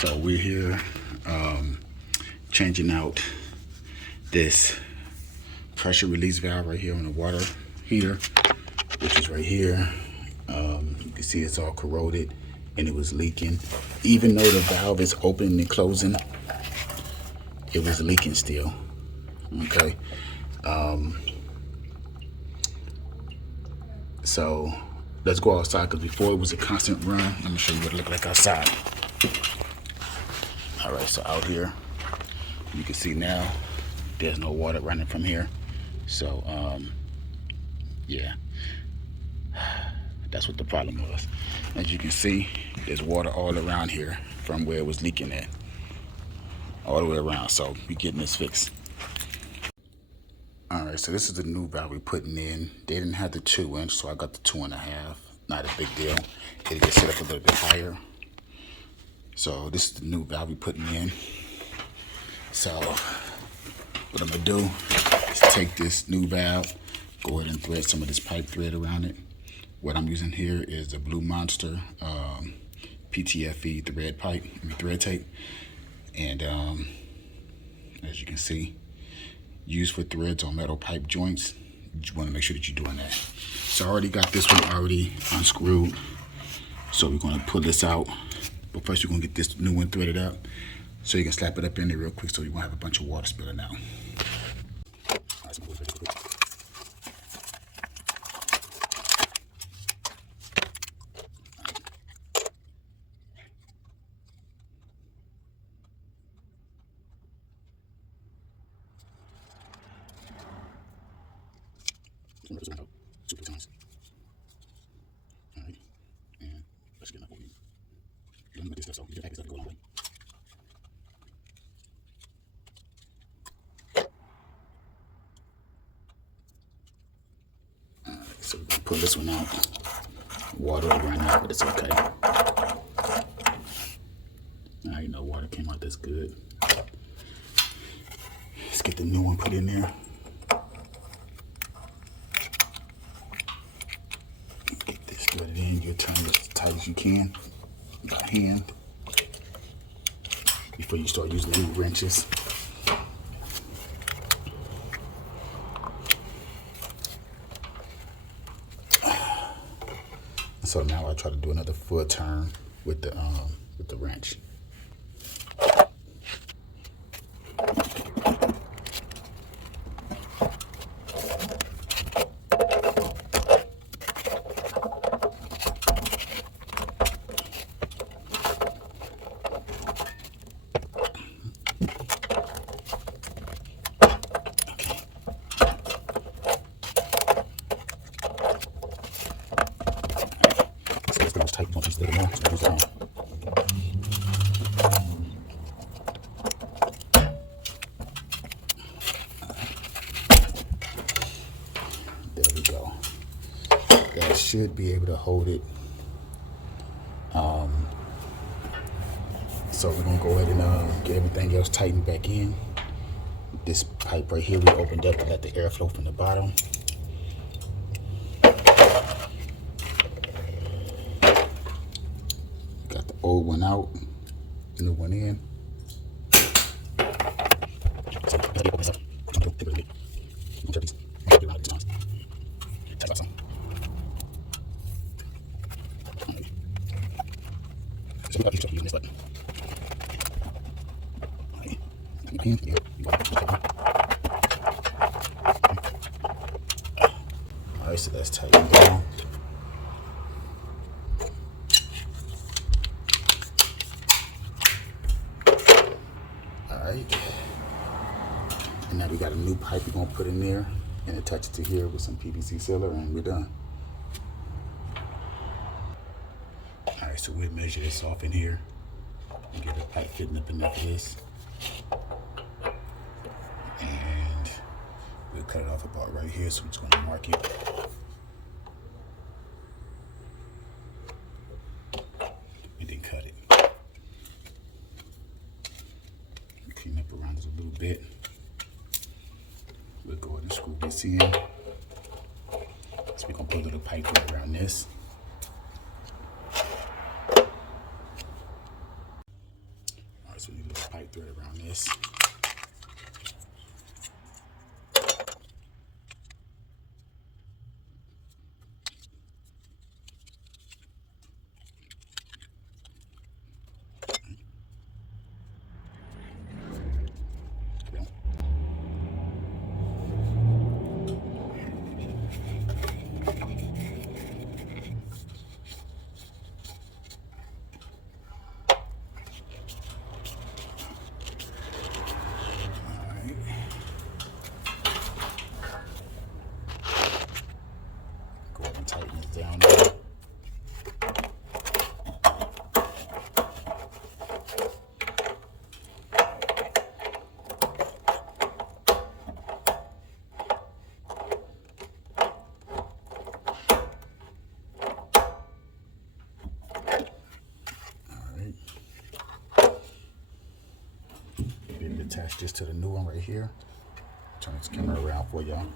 So we're here changing out this pressure release valve right here on the water heater, which is right here. You can see it's all corroded and it was leaking. Even though the valve is opening and closing, it was leaking still. Okay. So let's go outside, because before it was a constant run. Let me show you what it looked like outside. All right, so out here, you can see now there's no water running from here. So, yeah, that's what the problem was. As you can see, there's water all around here from where it was leaking at, all the way around. So we're getting this fixed. All right, so this is the new valve we're putting in. They didn't have the 2-inch, so I got the 2.5. Not a big deal. It'll get set up a little bit higher. So this is the new valve we're putting in. So what I'm gonna do is take this new valve, go ahead and thread some of this pipe thread around it. What I'm using here is the Blue Monster PTFE thread tape. And as you can see, used for threads on metal pipe joints. You want to make sure that you're doing that. So I already got this one already unscrewed. So we're going to pull this out. But first we're going to get this new one threaded up so you can slap it up in there real quick, so you won't have a bunch of water spilling out. Super times. All right, and let's get enough over here. Let me get this stuff so we can pack this up and go a long way. All right, so we're gonna pull this one out. Water will run out, but it's okay. Now you know water came out this good. Let's get the new one put in there. Get this threaded in. You turn it as tight as you can by hand before you start using new wrenches. So now I try to do another full turn with the wrench. Tight on these little more. There we go. That should be able to hold it. So we're gonna go ahead and get everything else tightened back in. This pipe right here we opened up to let the air flow from the bottom. Old one out, new one in. Alright, so that's tightened down. And now we got a new pipe we're gonna put in there and attach it to here with some PVC sealer, and we're done. All right, so we'll measure this off in here and get the pipe fitting up enough for this. And we'll cut it off about right here, so we're just gonna mark it. And then cut it. Clean up around it a little bit. We'll go ahead and screw this in. So we're gonna put a little pipe around this. this to the new one right here. Turn this camera around for y'all.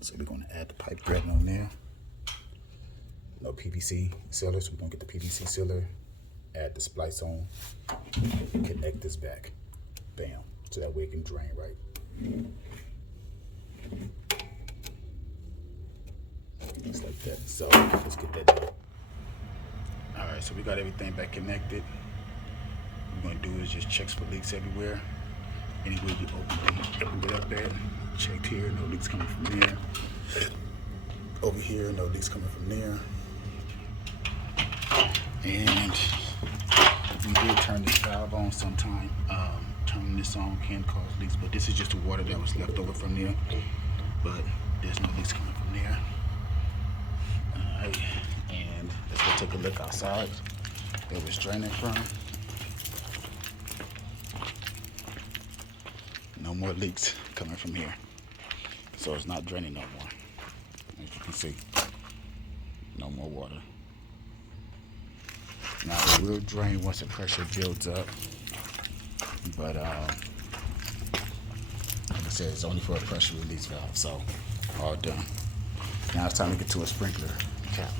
So we're going to add the pipe threading on there. No PVC sealer, so we're going to get the PVC sealer, add the splice on, connect this back. Bam. So that way it can drain right. Just like that. So let's get that done. Alright, so we got everything back connected. What we're going to do is just check for leaks everywhere. Anywhere you open it up at. Checked here, no leaks coming from there. Over here, no leaks coming from there. And we did turn this valve on sometime. Turning this on can cause leaks, but this is just the water that was left over from there. But there's no leaks coming from there. Alright, and let's go take a look outside where it was draining from. No more leaks coming from here. So it's not draining no more. As you can see, no more water. Now it will drain once the pressure builds up. But like I said, it's only for a pressure release valve. So all done. Now it's time to get to a sprinkler cap.